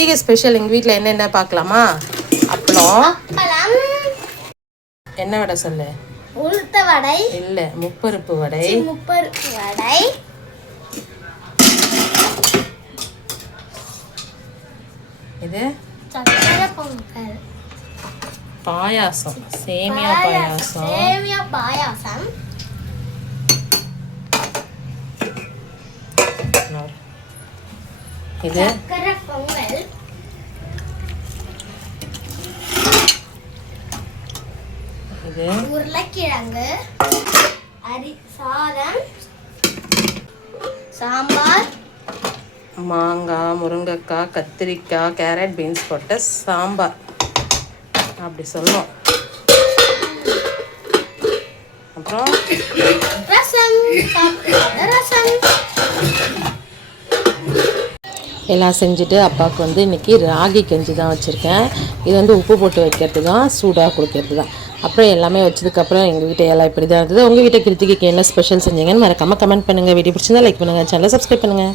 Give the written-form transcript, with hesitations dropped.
Krittika special எங்கள் வீட்டில் என்னென்ன பார்க்கலாமா? அப்பளம். என்ன வடை சொல்லு? உளுத்த வடை இல்லை, முப்பருப்பு வடை. முப்பருப்பு வடை. இது சக்கரை பொங்கல். பாயாசம், சேமியா பாயாசம். சேமியா பாயாசம். இது சக்கரை பொங்கல். இது உருளைக்கிழங்கு, சாதம், சாம்பார், மாங்காய், முருங்கைக்காய், கத்திரிக்காய், கேரட், பீன்ஸ் போட்ட சாம்பார். அப்படி சொல்லுவோம். அப்புறம் ரசம். ரசம் எல்லாம் செஞ்சுட்டு அப்பாவுக்கு வந்து இன்றைக்கி ராகி கஞ்சி தான் வச்சுருக்கேன். இது வந்து உப்பு போட்டு வைக்கிறது தான், சூடாக கொடுக்கறது தான். அப்புறம் எல்லாமே வச்சதுக்கப்புறம் எங்கள் வீட்டை எல்லாம் இப்படி தான் இருந்தது. உங்கள் வீட்டை கிருத்திகைக்கு என்ன ஸ்பெஷல் செஞ்சீங்கன்னு மறக்காமல் கமெண்ட் பண்ணுங்கள். வீடியோ பிடிச்சிருந்தா லைக் பண்ணுங்கள், சேனலை சப்ஸ்கிரைப் பண்ணுங்கள்.